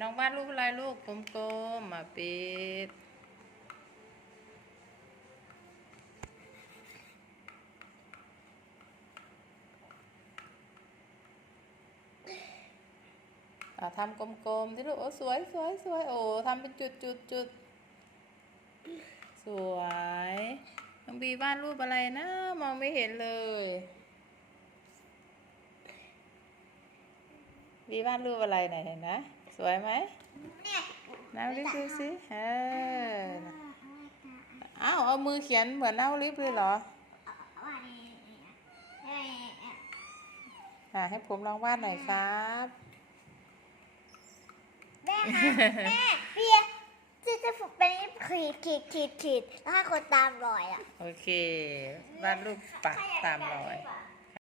น้องวาดรูปอะไรลูกกลมๆมาปิดทำกลมๆที่ลูกโอ้สวยสวยสวยโอ้ทำเป็นจุดจุดจุดสวยน้องบีวาดรูปอะไรนะ มองไม่เห็นเลย บีวาดรูปอะไรไหนเห็นนะ วยไหมเนี่ยน้ำลิปดูสิเอออ้าวเอามือเขียนเหมือนน้ำลิปเลยเหรอว่านี่เอ้ยอ่าให้ผมลองวาดหน่อยครับแม่คะแม่เปียที่จะฝึกเป็นขีดขีดขีดขีดแล้วให้คนตามรอยอะ โอเควาดรูปปักตามรอย